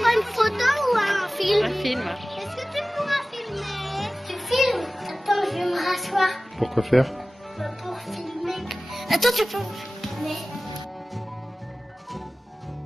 prends une photo ou un film? Un film. Est-ce que tu pourras filmer? Tu filmes? Attends, je vais me rasseoir. Pourquoi faire? Pour filmer. Attends, tu peux me filmer?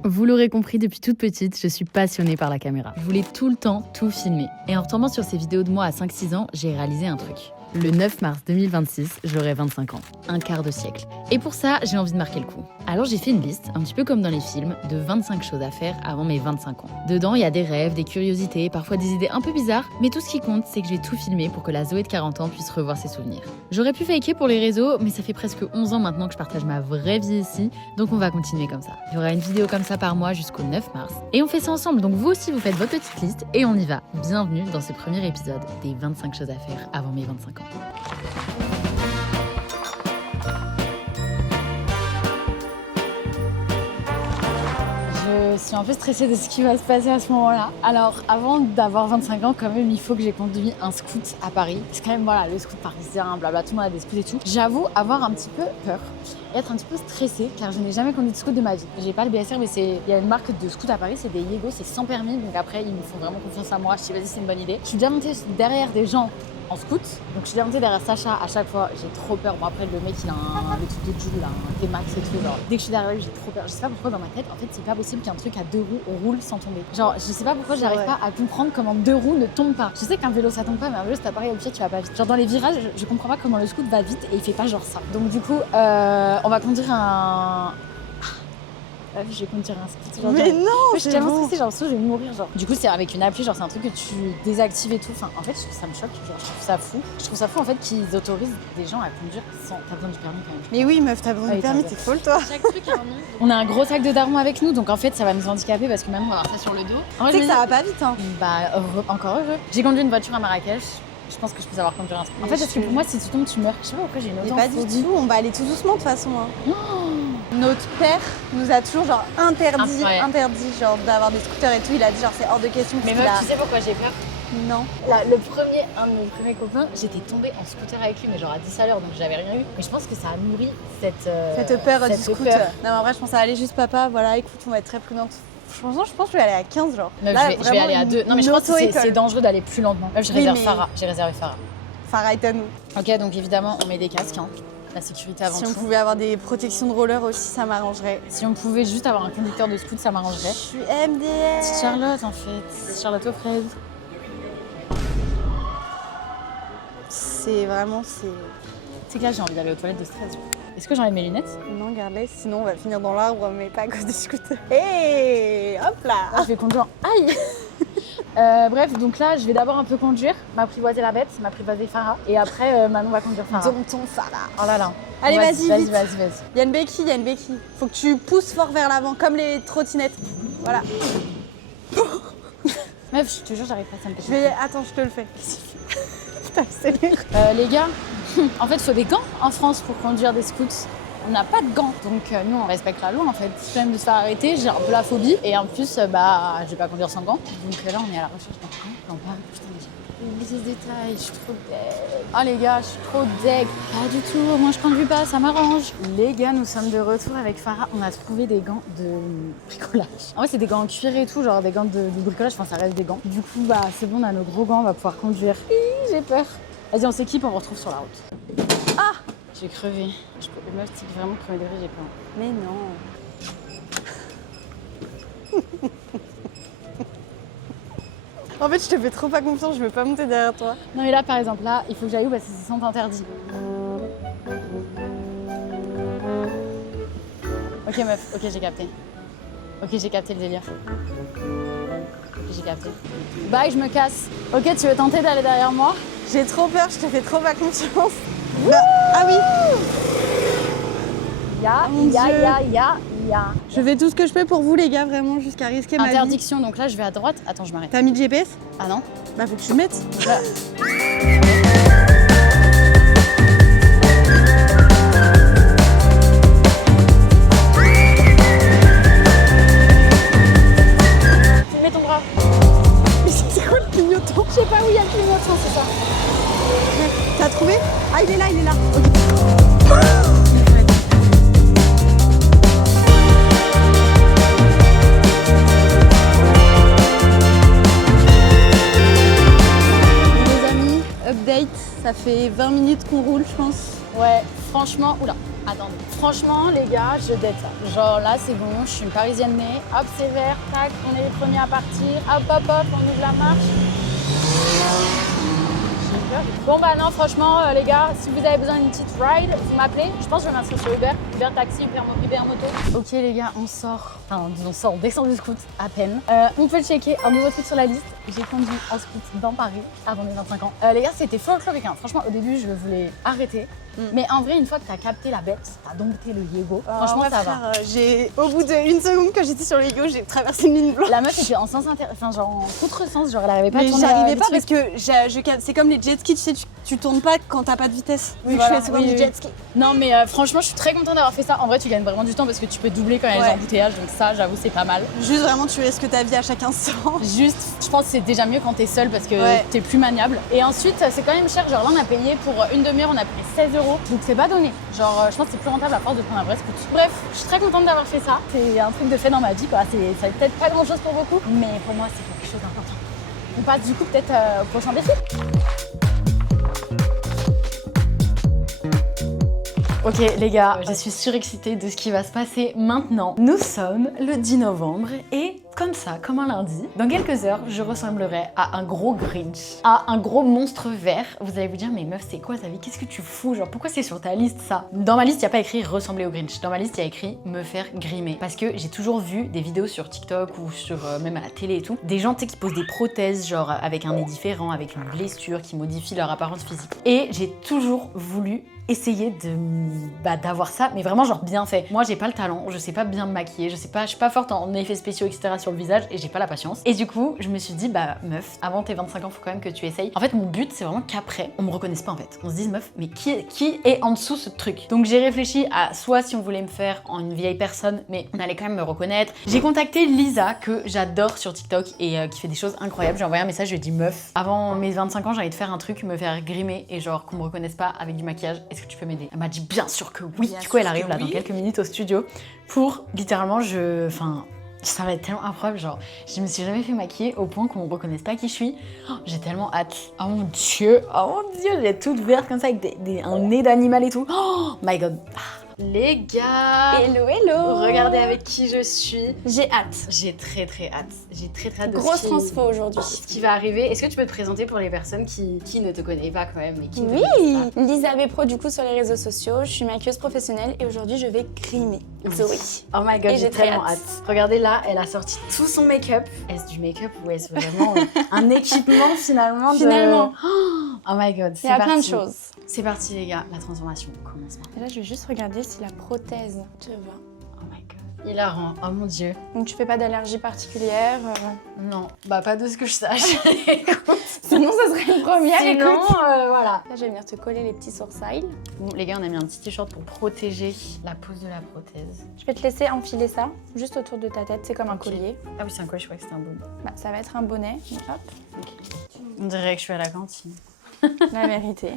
Vous l'aurez compris, depuis toute petite, je suis passionnée par la caméra. Je voulais tout le temps tout filmer. Et en retombant sur ces vidéos de moi à 5-6 ans, j'ai réalisé un truc. Le 9 mars 2026, j'aurai 25 ans. Un quart de siècle. Et pour ça, j'ai envie de marquer le coup. Alors j'ai fait une liste, un petit peu comme dans les films, de 25 choses à faire avant mes 25 ans. Dedans, il y a des rêves, des curiosités, parfois des idées un peu bizarres, mais tout ce qui compte, c'est que je vais tout filmer pour que la Zoé de 40 ans puisse revoir ses souvenirs. J'aurais pu faker pour les réseaux, mais ça fait presque 11 ans maintenant que je partage ma vraie vie ici, donc on va continuer comme ça. Il y aura une vidéo comme ça par mois jusqu'au 9 mars. Et on fait ça ensemble, donc vous aussi vous faites votre petite liste et on y va. Bienvenue dans ce premier épisode des 25 choses à faire avant mes 25 ans. Je suis un peu stressée de ce qui va se passer à ce moment-là. Alors, avant d'avoir 25 ans, quand même, il faut que j'ai conduit un scoot à Paris. C'est quand même, voilà, le scoot parisien, blabla, tout le monde a des scoots et tout. J'avoue avoir un petit peu peur et être un petit peu stressée, car je n'ai jamais conduit de scoot de ma vie. J'ai pas le BSR, mais il y a une marque de scoot à Paris, c'est des Yego, c'est sans permis, donc après, ils me font vraiment confiance à moi. Je dis, vas-y, c'est une bonne idée. Je suis déjà montée derrière des gens en scoot, donc je suis déjà montée derrière Sacha à chaque fois, j'ai trop peur. Bon, après le mec il a le truc de Jules, un T-Max et tout, genre dès que je suis derrière lui j'ai trop peur. Je sais pas pourquoi dans ma tête, en fait c'est pas possible qu'un truc à 2 roues roule sans tomber. Genre je sais pas pourquoi j'arrive pas à comprendre comment 2 roues ne tombent pas. Je sais qu'un vélo ça tombe pas, mais un vélo c'est pareil, au pied tu vas pas vite. Genre dans les virages, je comprends pas comment le scoot va vite et il fait pas genre ça. Donc du coup on va conduire un... je vais conduire un scoot. Genre, mais non, je suis tellement stressée, j'ai l'impression que je vais mourir. Genre. Du coup, c'est avec une appli, genre c'est un truc que tu désactives et tout. Enfin, en fait, ça me choque. Genre, je trouve ça fou. Je trouve ça fou en fait qu'ils autorisent des gens à conduire sans. T'as besoin du permis quand même. Mais oui, meuf, t'as besoin du permis, t'es folle toi. Chaque truc a un nom. On a un gros sac de daron avec nous, donc en fait, ça va nous handicaper parce que même on va avoir ça sur le dos. Tu sais que ça va pas vite, hein. Bah, encore heureux. J'ai conduit une voiture à Marrakech. Je pense que je peux savoir conduire un truc. En fait, parce que pour moi, si tu tombes, tu meurs. Je sais pas pourquoi j'ai une autre. Mais pas du tout, on va aller tout doucement de toute façon. Hein. Notre père nous a toujours genre interdit genre d'avoir des scooters et tout. Il a dit genre c'est hors de question. Mais meuf, tu sais pourquoi j'ai peur? Non. Un de mes premiers copains, j'étais tombée en scooter avec lui, mais genre à 10 à l'heure, donc j'avais rien eu. Mais je pense que ça a nourri cette peur du scooter. Non, mais en vrai, je pense à aller juste papa. Voilà, écoute, on va être très prudente. Franchement, je pense que je vais aller à 15 genre. Non, là, je vais aller à 2. Non, mais je pense que c'est dangereux d'aller plus lentement. Là, j'ai réservé Farah. Farah est à nous. Ok, donc évidemment, on met des casques. Hein. La sécurité avant tout. Si on pouvait avoir des protections de roller aussi, ça m'arrangerait. Si on pouvait juste avoir un conducteur de scoot, ça m'arrangerait. Je suis MDR. C'est Charlotte en fait. Charlotte aux fraises. C'est vraiment, C'est que là, j'ai envie d'aller aux toilettes de stress. Est-ce que j'ai envie de mes lunettes? Non, garde-les, sinon on va finir dans l'arbre, mais pas à cause des scooters. Hé, hop là. Je vais conduire. Aïe. Bref, donc là, je vais d'abord un peu conduire, m'apprivoiser la bête, m'apprivoiser Farah, et après, Manon va conduire Farah. Tonton Farah. Oh là là. Allez, vas-y, vite. Vas-y. Il y a une béquille, Faut que tu pousses fort vers l'avant, comme les trottinettes. Voilà. Meuf, je te jure, j'arrive pas, ça me fait. Attends, je te le fais. T'accélères. Les gars, en fait, il faut des gants en France pour conduire des scoots. On n'a pas de gants, donc nous on respecte la loi en fait. Je même de se faire arrêter, j'ai un peu la phobie et en plus je vais pas conduire sans gants. Donc là on est à la recherche d'un gant. Non pas, putain mais j'ai oublié ce détail, je suis trop deg. Ah les gars, je suis trop deg. Pas du tout, moi je conduis pas, ça m'arrange. Les gars, nous sommes de retour avec Farah. On a trouvé des gants de bricolage. En vrai c'est des gants en cuir et tout, genre des gants de bricolage, enfin ça reste des gants. Du coup bah c'est bon, on a nos gros gants, on va pouvoir conduire. J'ai peur. Vas-y on s'équipe, on se retrouve sur la route. Ah, j'ai crevé. Le meuf, c'est vraiment premier degré, j'ai peur. Mais non. En fait, je te fais trop pas confiance, je veux pas monter derrière toi. Non mais là, par exemple, là, il faut que j'aille où parce que c'est sans interdit. Ok meuf, ok j'ai capté. Ok j'ai capté le délire. Ok j'ai capté. Bye, je me casse. Ok, tu veux tenter d'aller derrière moi? J'ai trop peur, je te fais trop pas confiance. Ah oui. Ya. Je fais tout ce que je peux pour vous les gars, vraiment, jusqu'à risquer ma vie. Interdiction, donc là je vais à droite. Attends, je m'arrête. T'as mis le GPS? Ah non? Bah faut que tu le mettes. Là. Mets ton bras. Mais c'est quoi le clignotant? Je sais pas où il y a le clignotant, c'est ça. T'as trouvé? Ah il est là. Okay. fait 20 minutes qu'on roule, je pense. Ouais, franchement, oula, attendez. Franchement, les gars, je date ça. Genre là, c'est bon, je suis une parisienne née. Hop, c'est vert, tac, on est les premiers à partir. Hop, hop, hop, on ouvre la marche. Bon bah non, franchement, les gars, si vous avez besoin d'une petite ride, vous m'appelez. Je pense que je vais m'inscrire sur Uber, Uber Taxi, Uber Moto. Ok les gars, on sort. Enfin, on descend du scoot à peine. On peut le checker, un nouveau truc sur la liste. J'ai conduit en scoot dans Paris avant mes 25 ans. Les gars, c'était folklorique. Hein. Franchement, au début, je voulais arrêter. Mais en vrai, une fois que t'as capté la bête, t'as dompté le Yego. Franchement, ça va. Au bout d'une seconde que j'étais sur le Yego, j'ai traversé une ligne blanche. La meuf était en sens enfin genre en contresens, genre elle arrivait pas à tourner. Mais j'arrivais pas truc. parce que c'est comme les jet skis, tu sais, tu tournes pas quand t'as pas de vitesse. Oui, Voilà, je c'est fais comme oui, du jet ski. Non mais franchement, je suis très contente d'avoir fait ça. En vrai, tu gagnes vraiment du temps parce que tu peux doubler quand il y a les embouteillages, donc ça, j'avoue, c'est pas mal. Juste vraiment, tu risques ta vie à chaque instant. Juste, je pense que c'est déjà mieux quand t'es seule parce que t'es plus maniable. Et ensuite, c'est quand même cher. Genre là, on a payé pour une demi-heure, on a payé 16 €. Donc c'est pas donné. Genre, je pense que c'est plus rentable à force de prendre un vrai scoot. Bref, je suis très contente d'avoir fait ça. C'est un truc de fait dans ma vie, quoi. Ça peut-être pas grand-chose pour beaucoup, mais pour moi, c'est quelque chose d'important. On passe du coup peut-être au prochain défi. Ok les gars, je suis surexcitée de ce qui va se passer maintenant. Nous sommes le 10 novembre et comme ça, comme un lundi, dans quelques heures, je ressemblerai à un gros Grinch, à un gros monstre vert. Vous allez vous dire, mais meuf, c'est quoi ta vie? Qu'est-ce que tu fous? Genre, pourquoi c'est sur ta liste ça? Dans ma liste, il n'y a pas écrit ressembler au Grinch. Dans ma liste, il y a écrit me faire grimer. Parce que j'ai toujours vu des vidéos sur TikTok ou sur même à la télé et tout, des gens, tu sais, qui posent des prothèses, genre avec un nez différent, avec une blessure, qui modifient leur apparence physique. Et j'ai toujours voulu essayer d'avoir ça, mais vraiment genre bien fait. Moi j'ai pas le talent, je sais pas bien me maquiller, je suis pas forte en effets spéciaux etc sur le visage et j'ai pas la patience. Et du coup je me suis dit bah meuf, avant tes 25 ans faut quand même que tu essayes. En fait mon but c'est vraiment qu'après on me reconnaisse pas en fait. On se dise meuf mais qui est en dessous ce truc. Donc j'ai réfléchi à soit si on voulait me faire en une vieille personne mais on allait quand même me reconnaître. J'ai contacté Lisa que j'adore sur TikTok et qui fait des choses incroyables. J'ai envoyé un message, je lui ai dit meuf, avant mes 25 ans j'ai envie de faire un truc, me faire grimer et genre qu'on me reconnaisse pas avec du maquillage. Est-ce que tu peux m'aider? Elle m'a dit bien sûr que oui. Du coup, elle arrive là dans quelques minutes au studio pour littéralement, ça va être tellement improbable. Genre, je me suis jamais fait maquiller au point qu'on me reconnaisse pas qui je suis. Oh, j'ai tellement hâte. Oh mon dieu, elle est toute verte comme ça avec un nez d'animal et tout. Oh my god. Les gars, Hello, hello. regardez avec qui je suis. J'ai hâte. J'ai très hâte. J'ai très hâte de Grosse transfo aujourd'hui. ce qui va arriver. Est-ce que tu peux te présenter pour les personnes qui ne te connaissent pas quand même mais qui Oui, Lisa Bepro du coup sur les réseaux sociaux. Je suis maquilleuse professionnelle et aujourd'hui je vais grimer Zoé. Oh my god, Et j'ai j'ai très tellement hâte. Regardez là, elle a sorti tout son make-up. Est-ce du make-up ou est-ce vraiment un équipement finalement Finalement. Oh my god, c'est Il y a parti. plein de choses. C'est parti les gars, la transformation commence maintenant. Et là je vais juste regarder si la prothèse te va. Oh my god. Hilarant, oh mon dieu. Donc tu fais pas d'allergie particulière. Non, bah pas de ce que je sache. Sinon ça serait une première. Sinon, écoute. voilà. Là je vais venir te coller les petits sourcils. Bon les gars, on a mis un petit t-shirt pour protéger la pose de la prothèse. Je vais te laisser enfiler ça juste autour de ta tête. C'est comme un collier. Ah oui, c'est un collier, je crois que c'était un bonnet. Bah, ça va être un bonnet. Donc, hop, Ok. On dirait que je suis à la cantine. la vérité.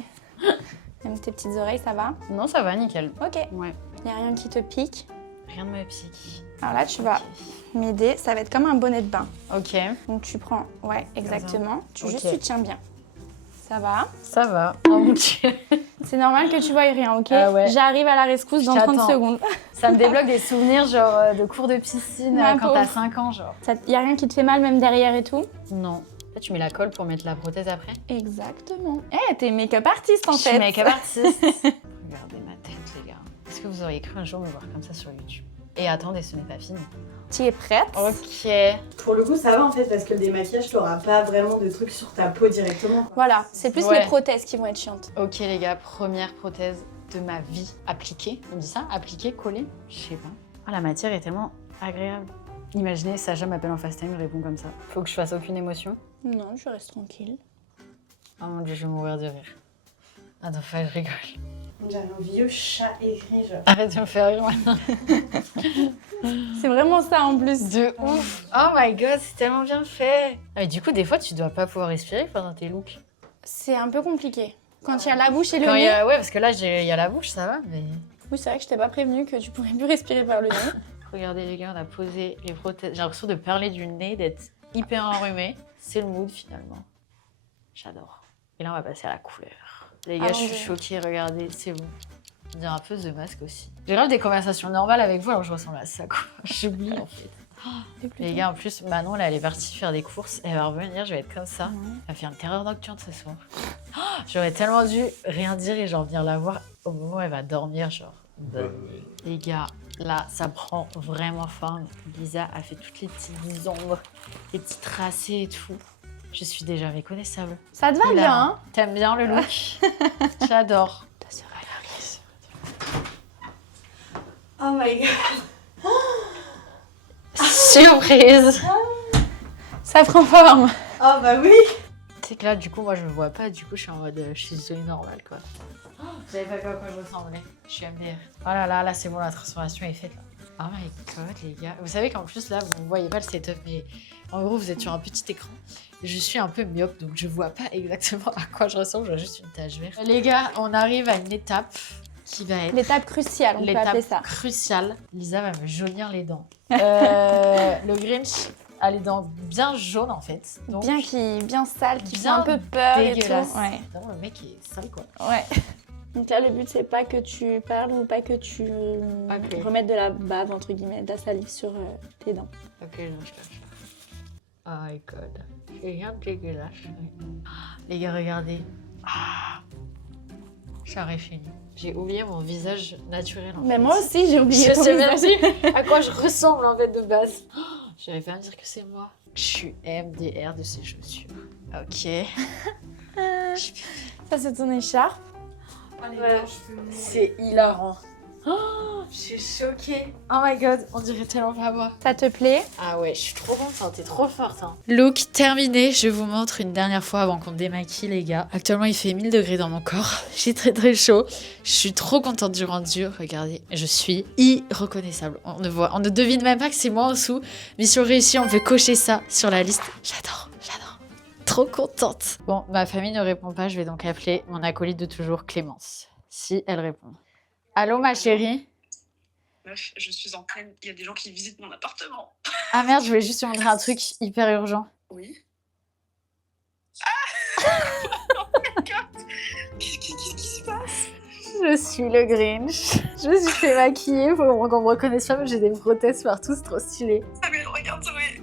Même tes petites oreilles, ça va? Non, ça va, nickel. Ok. Ouais, Il n'y a rien qui te pique. rien ne me pique. Alors là tu vas m'aider. Ça va être comme un bonnet de bain. Ok, Donc tu prends, ouais, exactement. Ok. Juste tu tiens bien. Ça va. ça va. Oh mon dieu. C'est normal que tu vois rien, ok? Ah ouais. J'arrive à la rescousse dans 30 t'attends. secondes. Ça me débloque des souvenirs genre de cours de piscine Ma quand t'as pauvre. 5 ans genre. Il y a rien qui te fait mal même derrière et tout? Non. Là, tu mets la colle pour mettre la prothèse après. Exactement. Eh, t'es make-up artiste en Je suis fait. make-up artiste. Regardez ma tête les gars. Est-ce que vous auriez cru un jour me voir comme ça sur YouTube? Et attendez, ce n'est pas fini. Tu es prête? Ok. Pour le coup, ça va en fait parce que le démaquillage, t'auras pas vraiment de trucs sur ta peau directement. Voilà, c'est plus Ouais. les prothèses qui vont être chiantes. Ok les gars, première prothèse de ma vie appliquée. On dit ça? Appliquée, collée? Je sais pas. Ah, la matière est tellement agréable. Imaginez, Sacha m'appelle en fast time, répond comme ça. Faut que je fasse aucune émotion. Non, je reste tranquille. Oh mon dieu, je vais mourir de rire. Attends, faut que je rigole. On dirait un vieux chat aigri, genre. Arrête de me faire rire maintenant. C'est vraiment ça en plus. De ouf. Oh my god, c'est tellement bien fait. Ah, mais du coup, des fois, tu dois pas pouvoir respirer pendant tes looks. C'est un peu compliqué. Quand il y a la bouche et le Quand il y nez. a... Ouais, parce que là, il y a la bouche, ça va, mais... Oui, c'est vrai que je t'ai pas prévenu que tu pourrais plus respirer par le nez. Regardez les gars, on a posé les prothèses. J'ai l'impression de parler du nez, d'être hyper enrhumé. C'est le mood finalement. J'adore. Et là, on va passer à la couleur. Les gars, je suis choquée, regardez, c'est bon. On dirait un peu The Mask aussi. J'ai grave des conversations normales avec vous alors je ressemble à ça quoi. J'oublie en fait. Les gars, en plus, Manon, là, elle est partie faire des courses. Elle va revenir, je vais être comme ça. Elle va faire une terreur nocturne ce soir. J'aurais tellement dû rien dire et genre venir la voir au moment où elle va dormir, genre. Les gars, là, ça prend vraiment forme. Lisa a fait toutes les petites ombres, les petits tracés et tout. Je suis déjà méconnaissable. Ça te va bien, hein? T'aimes bien le look? J'adore. Oh my god. Surprise! Ça prend forme. Oh bah oui. C'est que là, du coup, moi, je me vois pas. Du coup, je suis en mode, je suis zoé normale, quoi. Vous savez pas à quoi je ressemblais. Je suis MDR. Oh là là, là, c'est bon, la transformation est faite, là. Oh my god, les gars. Vous savez qu'en plus, là, vous ne voyez pas le setup, mais en gros, vous êtes sur un petit écran. Je suis un peu myope, donc je vois pas exactement à quoi je ressemble. Je vois juste une tache verte. Les gars, on arrive à une étape qui va être... L'étape cruciale, on peut appeler ça. L'étape cruciale. Lisa va me jaunir les dents. Le Grinch a les dents bien jaunes, en fait. Donc, bien sale, qui fait bien un peu peur et tout. dégueulasse. Ouais. Vraiment, le mec est sale, quoi. Ouais. Donc là, le but, c'est pas que tu parles ou pas que tu remettes de la bave, entre guillemets, de la salive sur tes dents. Ok, non, je cache. Oh my god. C'est rien de dégueulasse. Les gars, regardez. J'aurais fini. J'ai oublié mon visage naturel, en fait. Mais moi aussi, j'ai oublié Je ton sais même visage. plus à quoi je ressemble, en fait, de base. J'arrive pas à me dire que c'est moi. Je suis MDR de ces chaussures. Ok. Ça, c'est ton écharpe. Voilà. C'est hilarant. Oh, je suis choquée. Oh my god, on dirait tellement pas moi. Ça te plaît? Ah ouais, je suis trop contente, t'es trop forte. Hein. Look terminé, je vous montre une dernière fois avant qu'on démaquille les gars. Actuellement il fait 1000 degrés dans mon corps, j'ai très chaud. Je suis trop contente du rendu, regardez, je suis irreconnaissable. On ne devine même pas que c'est moi en dessous. Mission réussie, on peut cocher ça sur la liste. J'adore. Trop contente. Bon, ma famille ne répond pas, je vais donc appeler mon acolyte de toujours, Clémence. Si elle répond. Allô ma chérie? Meuf, je suis en train. Il y a des gens qui visitent mon appartement. Ah merde, je voulais juste te montrer un truc hyper urgent. Oui. Ah oh my god. Qu'est-ce qui se passe? Je suis le Grinch. Je suis fait maquiller pour qu'on me reconnaisse pas, mais j'ai des prothèses partout, c'est trop stylé. Ah mais regarde Zoé.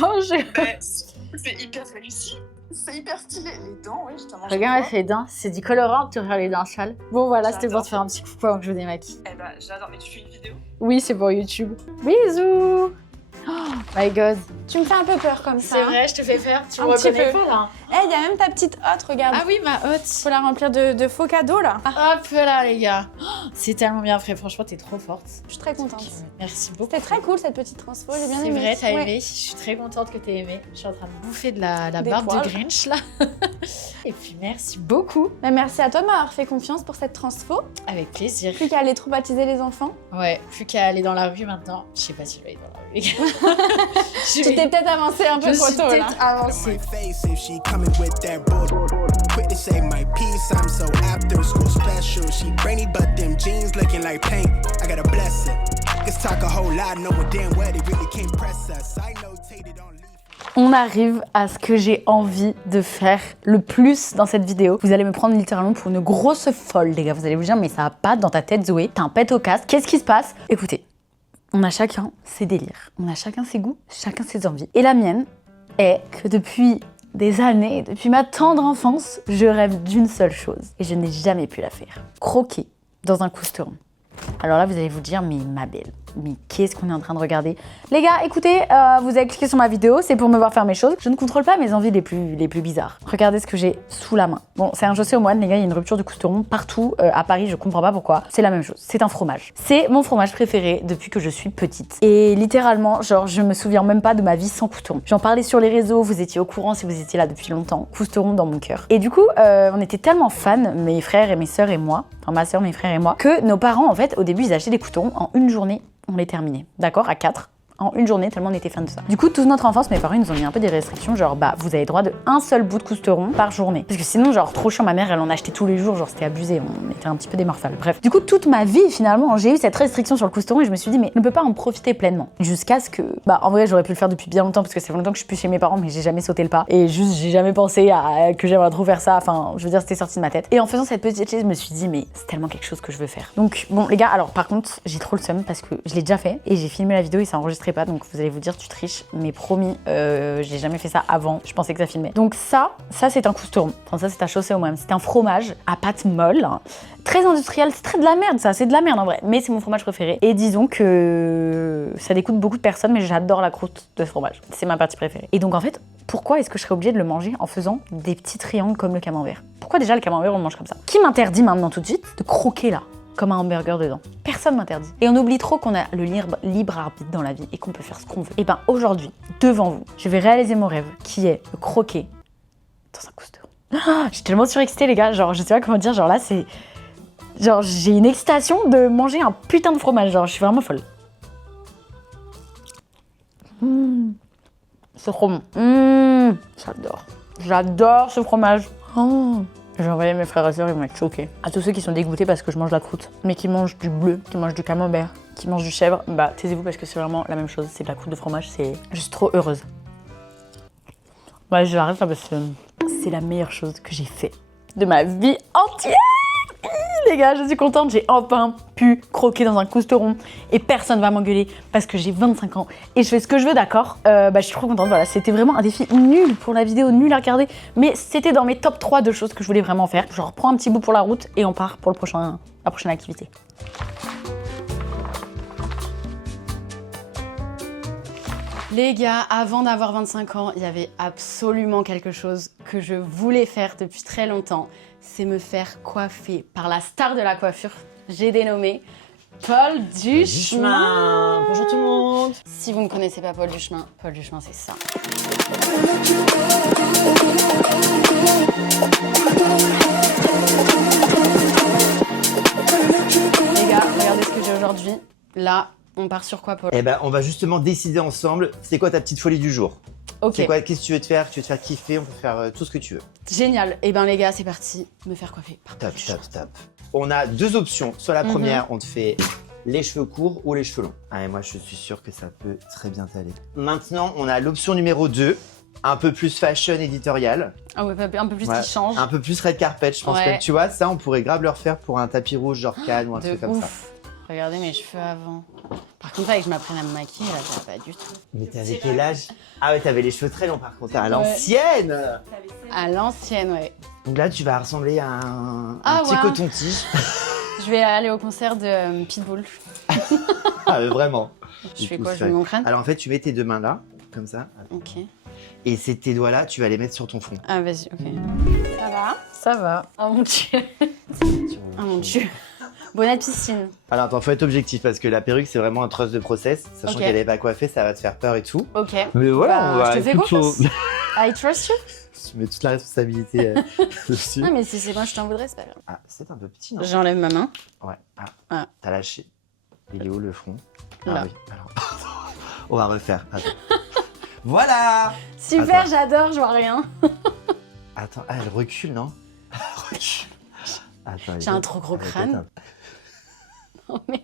Bonjour. C'est hyper réussi. C'est hyper stylé. Les dents, oui, je t'en mange. Regarde, elle fait les dents. C'est du colorant de te faire les dents sales. Bon voilà, c'était pour te faire un petit coucou avant que je démaquille. Eh ben, j'adore. Mais tu fais une vidéo? Oui, c'est pour YouTube. Bisous. Oh my god. Tu me fais un peu peur comme ça. C'est vrai, je te fais faire. Tu Un me petit reconnais peu. pas là? Eh, il y a même ta petite hotte, regarde. Ah oui, ma hotte. Faut la remplir de faux cadeaux, là. Hop là, les gars. Oh, c'est tellement bien fait. Franchement, t'es trop forte. Je suis très contente. Merci beaucoup. C'était très cool, cette petite transfo, j'ai bien aimé. C'est vrai, t'as Ouais. aimé. Je suis très contente que t'aies aimé. Je suis en train de bouffer de la Des barbe poils. de Grinch, là. Et puis, merci beaucoup. Bah, merci à toi de m'avoir fait confiance pour cette transfo. Avec plaisir. Plus qu'à aller traumatiser les enfants. Ouais, plus qu'à aller dans la rue maintenant. Je sais pas si je vais aller dans la rue, les gars. Tu t'es peut-être avancé un peu Je trop suis tôt, là. peut-être avancée. My face if she coming with that bull. Quick to say my piece, I'm so after school special. She brainy, but them jeans looking like paint. I gotta bless her. Let's talk a whole lot, knowing damn well they really can't press us. I notated on leaf. On arrive à ce que j'ai envie de faire le plus dans cette vidéo. Vous allez me prendre littéralement pour une grosse folle, les gars. Vous allez vous dire, mais ça va pas dans ta tête, Zoé. T'as un pet au casque. Qu'est-ce qui se passe? Écoutez, on a chacun ses délires. On a chacun ses goûts, chacun ses envies. Et la mienne est que depuis des années, depuis ma tendre enfance, je rêve d'une seule chose. Et je n'ai jamais pu la faire. Croquer dans un cousteron. Alors là, vous allez vous dire, mais ma belle, mais qu'est-ce qu'on est en train de regarder? Les gars, écoutez, vous avez cliqué sur ma vidéo, c'est pour me voir faire mes choses. Je ne contrôle pas mes envies les plus bizarres. Regardez ce que j'ai sous la main. Bon, c'est un José au moine, les gars, il y a une rupture de cousteron partout à Paris, je comprends pas pourquoi. C'est la même chose, c'est un fromage. C'est mon fromage préféré depuis que je suis petite. Et littéralement, genre, je me souviens même pas de ma vie sans cousteron. J'en parlais sur les réseaux, vous étiez au courant si vous étiez là depuis longtemps. Cousteron dans mon cœur. Et du coup, on était tellement fans, mes frères et mes sœurs et moi, enfin ma sœur, mes frères et moi, que nos parents, en fait, au début, ils achetaient des cousterons en une journée. On les terminait, d'accord, à 4, en une journée tellement on était fans de ça. Du coup, toute notre enfance, mes parents ils nous ont mis un peu des restrictions, genre bah vous avez droit de un seul bout de cousteron par journée. Parce que sinon, genre trop chiant, ma mère elle en achetait tous les jours, genre c'était abusé, on était un petit peu des morphales. Bref, du coup toute ma vie finalement, j'ai eu cette restriction sur le cousteron et je me suis dit mais je ne peux pas en profiter pleinement. Jusqu'à ce que, bah en vrai j'aurais pu le faire depuis bien longtemps parce que ça fait longtemps que je suis plus chez mes parents, mais j'ai jamais sauté le pas et juste j'ai jamais pensé à que j'aimerais trop faire ça. Enfin, je veux dire c'était sorti de ma tête. Et en faisant cette petite liste, je me suis dit mais c'est tellement quelque chose que je veux faire. Donc bon les gars, alors par contre j'ai trop le seum parce que je l'ai déjà fait et j'ai filmé la vidéo et ça enregistrait pas, donc vous allez vous dire tu triches, mais promis, j'ai jamais fait ça avant. Je pensais que ça filmait. Donc ça c'est un cousteron. Enfin ça c'est à chausser au moins. C'est un fromage à pâte molle, très industriel. C'est très de la merde ça, c'est de la merde en vrai. Mais c'est mon fromage préféré. Et disons que ça dégoûte beaucoup de personnes, mais j'adore la croûte de fromage. C'est ma partie préférée. Et donc en fait, pourquoi est-ce que je serais obligée de le manger en faisant des petits triangles comme le camembert? Pourquoi déjà le camembert on le mange comme ça? Qui m'interdit maintenant tout de suite de croquer là comme un hamburger dedans? Personne m'interdit. Et on oublie trop qu'on a le libre arbitre dans la vie et qu'on peut faire ce qu'on veut. Et ben aujourd'hui, devant vous, je vais réaliser mon rêve qui est de croquer dans un cousteron. Ah, je suis tellement surexcitée les gars, genre je sais pas comment dire, genre là c'est... Genre j'ai une excitation de manger un putain de fromage, genre je suis vraiment folle. C'est trop bon. J'adore. J'adore ce fromage. J'ai envoyé mes frères et sœurs, ils vont être choqués. À tous ceux qui sont dégoûtés parce que je mange la croûte, mais qui mangent du bleu, qui mangent du camembert, qui mangent du chèvre, bah taisez-vous parce que c'est vraiment la même chose. C'est de la croûte de fromage, c'est juste trop heureuse. Ouais, je l'arrête là parce que c'est la meilleure chose que j'ai fait de ma vie entière. Les gars, je suis contente, j'ai enfin pu croquer dans un cousteron et personne va m'engueuler parce que j'ai 25 ans et je fais ce que je veux, d'accord. Je suis trop contente, voilà, c'était vraiment un défi nul pour la vidéo, nul à regarder, mais c'était dans mes top 3 de choses que je voulais vraiment faire. Genre, prends un petit bout pour la route et on part pour la prochaine activité. Les gars, avant d'avoir 25 ans, il y avait absolument quelque chose que je voulais faire depuis très longtemps. C'est me faire coiffer par la star de la coiffure. J'ai dénommé Paul Duchemin. Bonjour tout le monde. Si vous ne connaissez pas Paul Duchemin c'est ça. Les gars, regardez ce que j'ai aujourd'hui. Là, on part sur quoi, Paul? Eh ben, on va justement décider ensemble, c'est quoi ta petite folie du jour? Ok. C'est quoi, qu'est-ce que tu veux te faire? Tu veux te faire kiffer, on peut faire tout ce que tu veux. Génial. Eh ben les gars, c'est parti. Me faire coiffer par Paul Duchemin. Top. On a deux options. Soit la première, on te fait les cheveux courts ou les cheveux longs. Ah, et moi, je suis sûr que ça peut très bien t'aller. Maintenant, on a l'option numéro 2, un peu plus fashion éditorial. Ah ouais, un peu plus qui change. Un peu plus red carpet, je pense que tu vois, ça, on pourrait grave le refaire pour un tapis rouge, genre Cannes ou un truc comme ça. Regardez mes cheveux avant. Par contre, avec que je m'apprenne à me maquiller, là, ça va pas du tout. Mais t'avais quel âge? Ah ouais, t'avais les cheveux très longs par contre, à l'ancienne. À l'ancienne, ouais. Donc là, tu vas ressembler à un petit coton-tige. Je vais aller au concert de Pitbull. Ah, mais vraiment. Je fais quoi? Je mets mon crâne? Alors en fait, tu mets tes deux mains là, comme ça. Ok. Et ces tes doigts là, tu vas les mettre sur ton front. Ah, vas-y, ok. Ça va? Ça va. Oh mon dieu. Oh mon dieu. Bonnet de piscine. Alors attends, faut être objectif parce que la perruque c'est vraiment un trust de process. Sachant qu'elle est pas coiffée, ça va te faire peur et tout. Ok. Mais voilà, on va. Je te fais confiance. I trust you. Tu mets toute la responsabilité dessus. Non mais si c'est moi je t'en voudrais, c'est pas grave. Ah, c'est un peu petit, non? J'enlève ma main. Ouais. Ah. T'as lâché. Il est où le front? Là. Ah oui. Alors. On va refaire. Attends. Voilà. Super, Attends. j'adore, je vois rien. Attends, elle recule, non? Recule. Attends. J'ai un trop gros crâne. Non mais...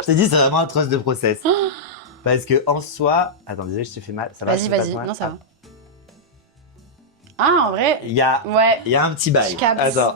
Je t'ai dit, c'est vraiment un trust de process. Parce que en soi... Attends, désolé, je te fais mal. Ça va? Vas-y. Non, ça va. Ah, en vrai... Il y a un petit bail. Je capte. Attends.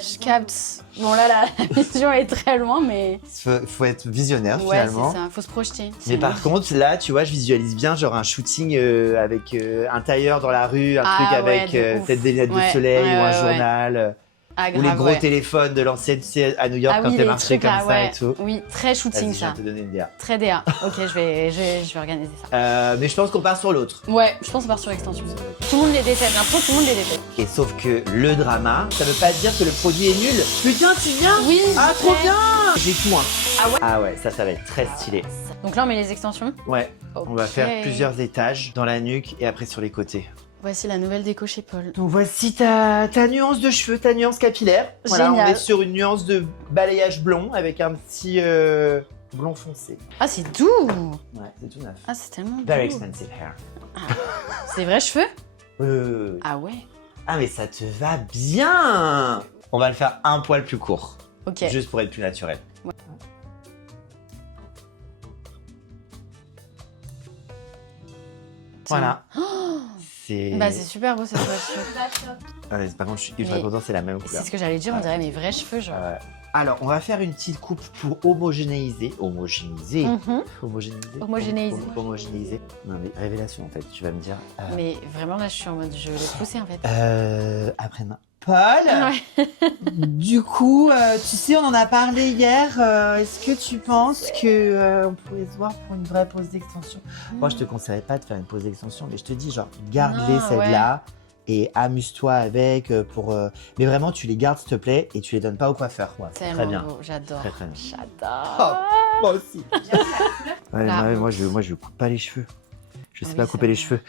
Je capte. Bon là, la vision est très loin, mais... Faut être visionnaire, finalement. Ouais, c'est ça. Faut se projeter. Mais par contre, là, tu vois, je visualise bien genre un shooting avec un tailleur dans la rue, un truc avec peut-être des lunettes de soleil ou un journal. Ah, grave, ou les gros téléphones de l'ancienne, tu sais, à New York quand t'es marché comme ça et tout. Oui, très shooting ça. Je vais te donner une DA. Très DA. Ok, je vais organiser ça. Mais je pense qu'on part sur l'autre. Ouais, je pense qu'on part sur l'extension. Tout le monde les déteste, j'ai l'impression que tout le monde les déteste. Et sauf que le drama, ça veut pas dire que le produit est nul. Putain, tu viens? Oui. Ah, trop bien. J'ai tout, hein. Ah ouais, ça va être très stylé. Donc là, on met les extensions? Ouais. On va faire plusieurs étages dans la nuque et après sur les côtés. Voici la nouvelle déco chez Paul. Donc voici ta nuance de cheveux, ta nuance capillaire. Voilà, génial. on est sur une nuance de balayage blond avec un petit blond foncé. Ah, c'est doux. Ouais, c'est tout neuf. Ah, c'est tellement Very doux. expensive hair. C'est des vrais cheveux? Euh... Ah ouais. Ah, mais ça te va bien. On va le faire un poil plus court. Ok. Juste pour être plus naturel. Ouais. Voilà. Oh, C'est... bah c'est super beau cette cheveux. Ah, mais par contre, je suis ultra Mais content, c'est la même C'est couleur. ce que j'allais dire, on dirait mes vrais cheveux genre. Alors, on va faire une petite coupe pour homogénéiser. Homogénéiser. Mhm. Homogénéiser. Homogénéiser. Homogénéiser. Non, mais révélation en fait, tu vas me dire. Mais vraiment là je suis en mode je l'ai poussé en fait. Après-demain. Paul, du coup, tu sais, on en a parlé hier. Est-ce que tu penses que on pourrait se voir pour une vraie pause d'extension? Moi, je te conseillerais pas de faire une pause d'extension, mais je te dis, genre, garde-les Non, celles-là et amuse-toi avec. Mais vraiment, tu les gardes, s'il te plaît, et tu les donnes pas au coiffeur. Ouais, Tellement très bien. beau, j'adore. Très, très bien. J'adore. Moi aussi. Ouais, La ouais, honte. moi, je coupe pas les cheveux. Je sais Oui, pas ça couper les va. cheveux.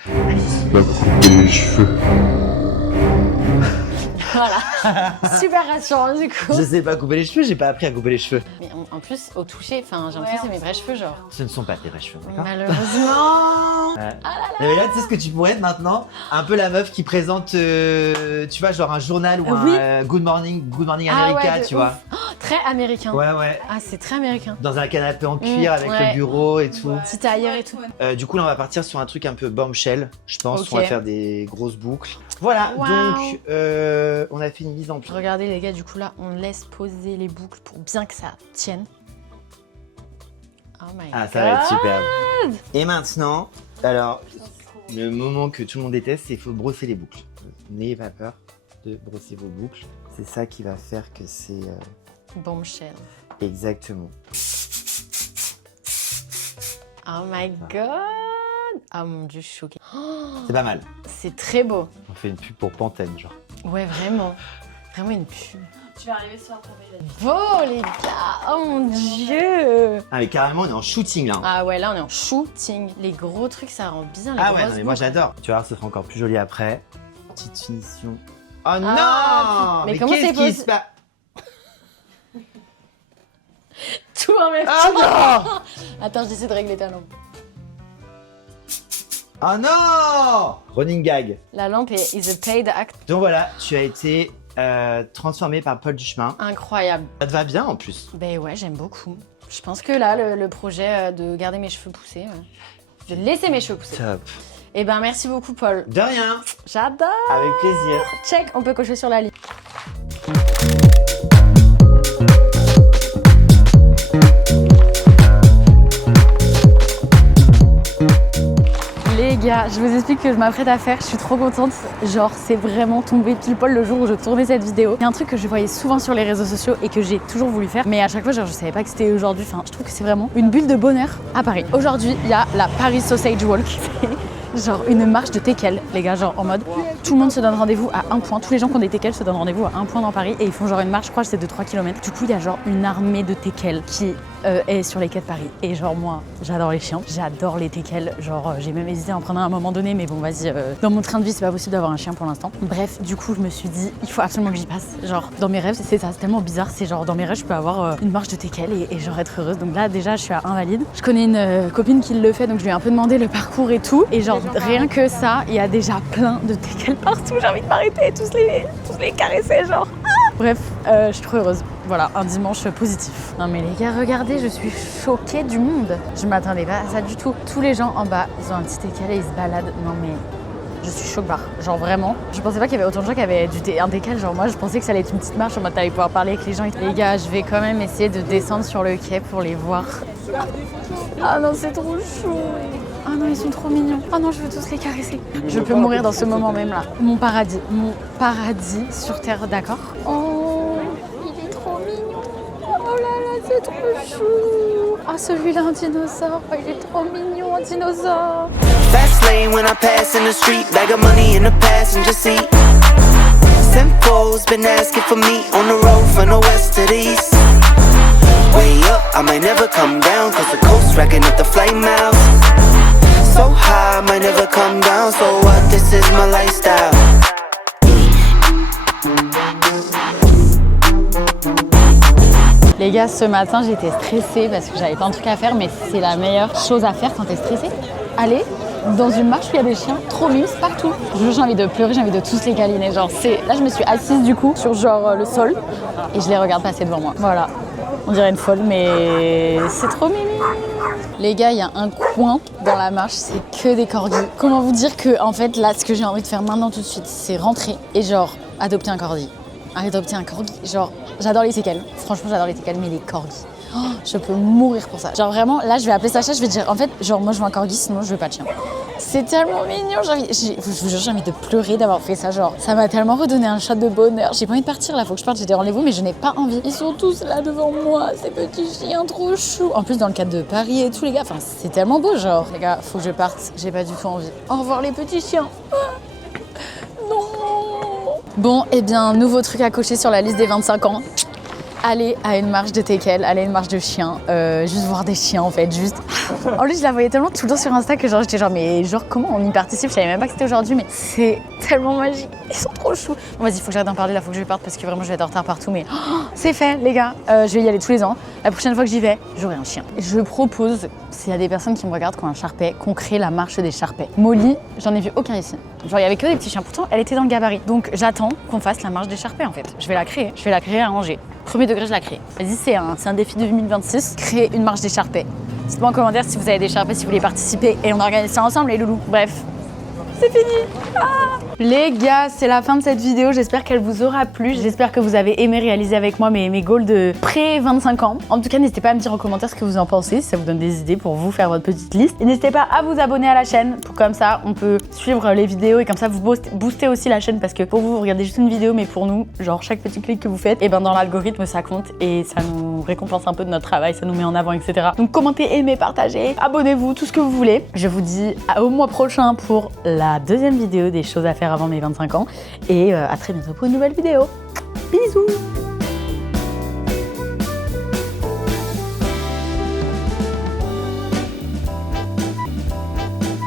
Voilà. Super rassurant du coup. Je sais pas couper les cheveux, j'ai pas appris à couper les cheveux. Mais en plus au toucher, enfin j'ai l'impression que c'est mes vrais cheveux genre. Ce ne sont pas tes vrais cheveux, d'accord? Malheureusement. Mais là, tu sais ce que tu pourrais être maintenant? Un peu la meuf qui présente, tu vois, genre un journal ou Oui. un Good Morning Ah America, ouais, de tu ouf. vois. Très américain. Ouais, ouais. Ah c'est très américain. Dans un canapé en cuir avec ouais. le bureau et tout. Petit tailleur et tout. Du coup, là, on va partir sur un truc un peu bombshell, je pense. Ok. On va faire des grosses boucles. Voilà, Wow. donc on a fait une mise en place. Regardez les gars, du coup là on laisse poser les boucles pour bien que ça tienne. Oh my Ah, god. ça va être superbe. Et maintenant, alors, le moment que tout le monde déteste, c'est qu'il faut brosser les boucles. N'ayez pas peur de brosser vos boucles. C'est ça qui va faire que c'est Bombshell. exactement. Oh my god. Oh mon dieu, je suis choquée. Oh, C'est pas mal. c'est très beau. On fait une pub pour Pantene, genre. Ouais, vraiment. Vraiment une pub. Tu vas arriver sur un travail là. Beau les gars. Oh mon dieu. Ah, mais carrément, on est en shooting là. Ah ouais, là on est en shooting. Les gros trucs, ça rend bien les Ah grosses ouais, non, mais moi boucles. j'adore. Tu vas voir, ce sera encore plus joli après. Petite finition. Oh non! mais comment qu'est-ce c'est qui possible? se passe? Tout en même temps. Ah non! Attends, j'essaie de régler ta lampe. Oh non! Running gag. La lampe is a paid act. Donc voilà, tu as été transformé par Paul Duchemin. Incroyable. Ça te va bien en plus. Ben ouais, j'aime beaucoup. Je pense que là, le projet de garder mes cheveux poussés, de laisser mes cheveux pousser. Top. Eh ben merci beaucoup Paul. De rien, J'adore. avec plaisir. Check, on peut cocher sur la liste. Les gars, je vous explique que je m'apprête à faire, je suis trop contente. Genre, c'est vraiment tombé pile poil le jour où je tournais cette vidéo. Il y a un truc que je voyais souvent sur les réseaux sociaux et que j'ai toujours voulu faire, mais à chaque fois, genre, je savais pas que c'était aujourd'hui. Enfin, je trouve que c'est vraiment une bulle de bonheur à Paris. Aujourd'hui, il y a la Paris Sausage Walk. Genre une marche de teckels, les gars, genre en mode tout le monde se donne rendez-vous à un point, tous les gens qui ont des teckels se donnent rendez-vous à un point dans Paris et ils font genre une marche, je crois que c'est de 3 km. Du coup, il y a genre une armée de teckels qui est sur les quais de Paris. Et genre moi, j'adore les chiens, j'adore les teckels, genre j'ai même hésité à en prendre un à un moment donné, mais bon vas-y, dans mon train de vie c'est pas possible d'avoir un chien pour l'instant. Bref, du coup je me suis dit, il faut absolument que j'y passe. Genre dans mes rêves, c'est ça, c'est tellement bizarre, c'est genre dans mes rêves je peux avoir une marche de teckels et genre être heureuse. Donc là déjà je suis à Invalides. Je connais une copine qui le fait, donc je lui ai un peu demandé le parcours et tout. Et genre rien que ça, il y a déjà plein de teckels partout, j'ai envie de m'arrêter et tous les caresser genre. Bref, je suis trop heureuse. Voilà, un dimanche positif. Non mais les gars, regardez, je suis choquée du monde. Je m'attendais pas à ça du tout. Tous les gens en bas, ils ont un petit teckel et ils se baladent. Non mais, je suis choc-barre. Genre vraiment, je pensais pas qu'il y avait autant de gens qui avaient un teckel. Genre moi, je pensais que ça allait être une petite marche en mode t'allais pouvoir parler avec les gens. Les gars, je vais quand même essayer de descendre sur le quai pour les voir. Ah non, c'est trop chou. Ah non, ils sont trop mignons. Ah non, je veux tous les caresser. Je peux mourir dans ce moment même là. Mon paradis sur terre, d'accord? Oh, il est trop mignon. Oh là là, c'est trop chou. Ah, celui-là, un dinosaure. Oh, il est trop mignon, un dinosaure. Fast lane when I pass in the street, bag of money in the passenger seat. Simcoe's been asking for me on the road from the west to the east. Way up, I might never come down, cause the coast racking up the flight miles. So high, I might never come down, so what, this is my lifestyle. Les gars, ce matin, j'étais stressée parce que j'avais plein de trucs à faire, mais c'est la meilleure chose à faire quand t'es stressée. Aller dans une marche où il y a des chiens, trop mimes partout. J'ai envie de pleurer, j'ai envie de tous les câliner. Genre, là, je me suis assise du coup sur genre le sol et je les regarde passer devant moi. Voilà, on dirait une folle, mais c'est trop mimi. Les gars, il y a un coin dans la marche, c'est que des corgis. Comment vous dire que, en fait, là, ce que j'ai envie de faire maintenant tout de suite, c'est rentrer et genre adopter un corgi. Adopter un corgi, genre, j'adore les séquelles. Franchement, j'adore les séquelles, mais les corgis. Oh, je peux mourir pour ça. Genre vraiment, là, je vais appeler Sacha, je vais dire, en fait, genre, moi, je veux un corgi, sinon, je veux pas de chien. C'est tellement mignon, je vous jure, j'ai envie de pleurer d'avoir fait ça, genre, ça m'a tellement redonné un shot de bonheur. J'ai pas envie de partir, là, faut que je parte, j'ai des rendez-vous, mais je n'ai pas envie. Ils sont tous là devant moi, ces petits chiens trop choux. En plus, dans le cadre de Paris et tout, les gars, enfin, c'est tellement beau, genre. Les gars, faut que je parte, j'ai pas du tout envie. Au revoir, les petits chiens. Non. Bon, eh bien, nouveau truc à cocher sur la liste des 25 ans. Aller à une marche de teckel, aller à une marche de chiens, juste voir des chiens en fait, juste. En plus je la voyais tellement tout le temps sur Insta que genre j'étais genre mais genre comment on y participe, je savais même pas que c'était aujourd'hui mais c'est tellement magique, ils sont trop choux. Bon, vas-y, faut que j'arrête d'en parler là, faut que je parte parce que vraiment je vais être en retard partout mais c'est fait les gars, je vais y aller tous les ans. La prochaine fois que j'y vais, j'aurai un chien. Je propose, s'il y a des personnes qui me regardent qui ont un Sharpei, qu'on crée la marche des Sharpeis. Molly, j'en ai vu aucun ici. Genre il y avait que des petits chiens, pourtant elle était dans le gabarit. Donc j'attends qu'on fasse la marche des Sharpeis en fait. Je vais la créer à Angers. Premier degré, je la crée. Vas-y, c'est un défi de 2026. Créer une marche des Sharpeis. Dites-moi en commentaire si vous avez des Sharpeis, si vous voulez participer et on organise ça ensemble les loulous. Bref, c'est fini. Les gars, c'est la fin de cette vidéo. J'espère qu'elle vous aura plu. J'espère que vous avez aimé réaliser avec moi mes goals de pré-25 ans. En tout cas, n'hésitez pas à me dire en commentaire ce que vous en pensez, si ça vous donne des idées pour vous faire votre petite liste. Et n'hésitez pas à vous abonner à la chaîne, pour comme ça, on peut suivre les vidéos et comme ça, vous boostez aussi la chaîne parce que pour vous regardez juste une vidéo, mais pour nous, genre chaque petit clic que vous faites, et ben dans l'algorithme, ça compte et ça nous récompense un peu de notre travail, ça nous met en avant, etc. Donc commentez, aimez, partagez, abonnez-vous, tout ce que vous voulez. Je vous dis au mois prochain pour la deuxième vidéo des choses à faire avant mes 25 ans et à très bientôt pour une nouvelle vidéo. Bisous.